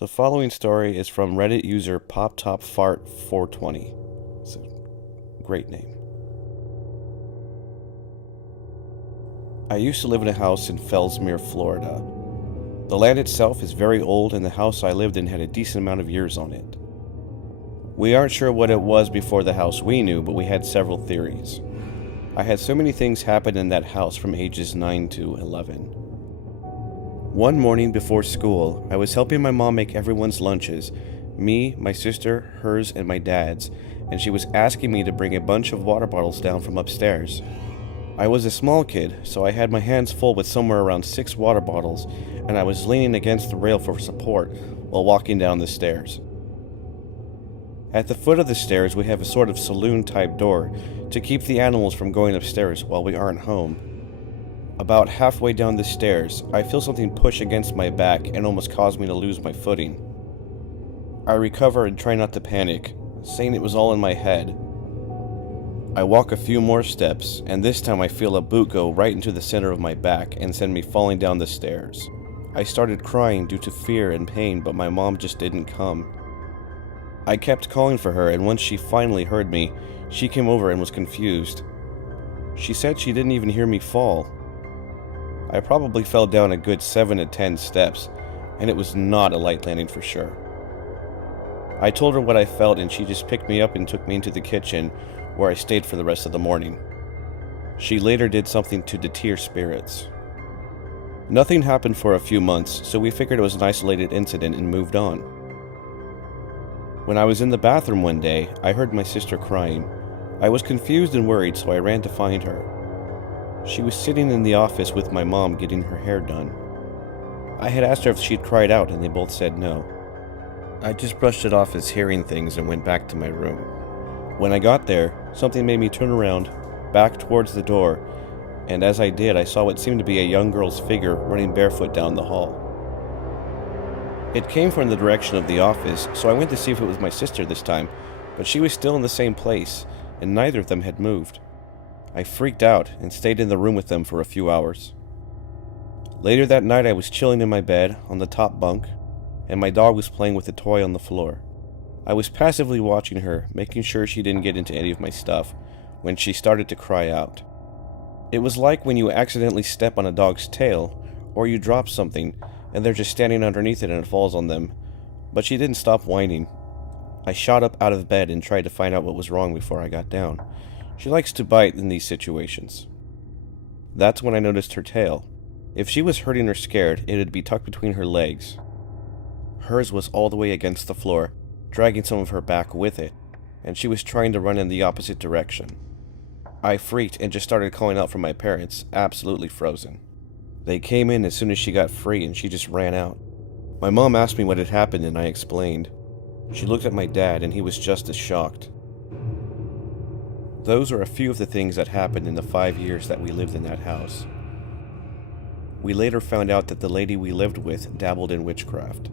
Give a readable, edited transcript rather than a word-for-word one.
The following story is from Reddit user PopTopFart420. It's a great name. I used to live in a house in Fellsmere, Florida. The land itself is very old, and the house I lived in had a decent amount of years on it. We aren't sure what it was before the house we knew, but we had several theories. I had so many things happen in that house from ages 9 to 11. One morning before school, I was helping my mom make everyone's lunches, me, my sister, hers, and my dad's, and she was asking me to bring a bunch of water bottles down from upstairs. I was a small kid, so I had my hands full with somewhere around 6 water bottles, and I was leaning against the rail for support while walking down the stairs. At the foot of the stairs, we have a sort of saloon-type door to keep the animals from going upstairs while we aren't home. About halfway down the stairs, I feel something push against my back and almost cause me to lose my footing. I recover and try not to panic, saying it was all in my head. I walk a few more steps, and this time I feel a boot go right into the center of my back and send me falling down the stairs. I started crying due to fear and pain, but my mom just didn't come. I kept calling for her, and once she finally heard me, she came over and was confused. She said she didn't even hear me fall. I probably fell down a good 7 to 10 steps, and it was not a light landing for sure. I told her what I felt, and she just picked me up and took me into the kitchen, where I stayed for the rest of the morning. She later did something to deter spirits. Nothing happened for a few months, so we figured it was an isolated incident and moved on. When I was in the bathroom one day, I heard my sister crying. I was confused and worried, so I ran to find her. She was sitting in the office with my mom getting her hair done. I had asked her if she'd cried out, and they both said no. I just brushed it off as hearing things and went back to my room. When I got there, something made me turn around, back towards the door, and as I did, I saw what seemed to be a young girl's figure running barefoot down the hall. It came from the direction of the office, so I went to see if it was my sister this time, but she was still in the same place, and neither of them had moved. I freaked out and stayed in the room with them for a few hours. Later that night, I was chilling in my bed on the top bunk, and my dog was playing with a toy on the floor. I was passively watching her, making sure she didn't get into any of my stuff, when she started to cry out. It was like when you accidentally step on a dog's tail, or you drop something, and they're just standing underneath it and it falls on them, but she didn't stop whining. I shot up out of bed and tried to find out what was wrong before I got down. She likes to bite in these situations. That's when I noticed her tail. If she was hurting or scared, it would be tucked between her legs. Hers was all the way against the floor, dragging some of her back with it, and she was trying to run in the opposite direction. I freaked and just started calling out for my parents, absolutely frozen. They came in as soon as she got free and she just ran out. My mom asked me what had happened and I explained. She looked at my dad and he was just as shocked. Those are a few of the things that happened in the 5 years that we lived in that house. We later found out that the lady we lived with dabbled in witchcraft.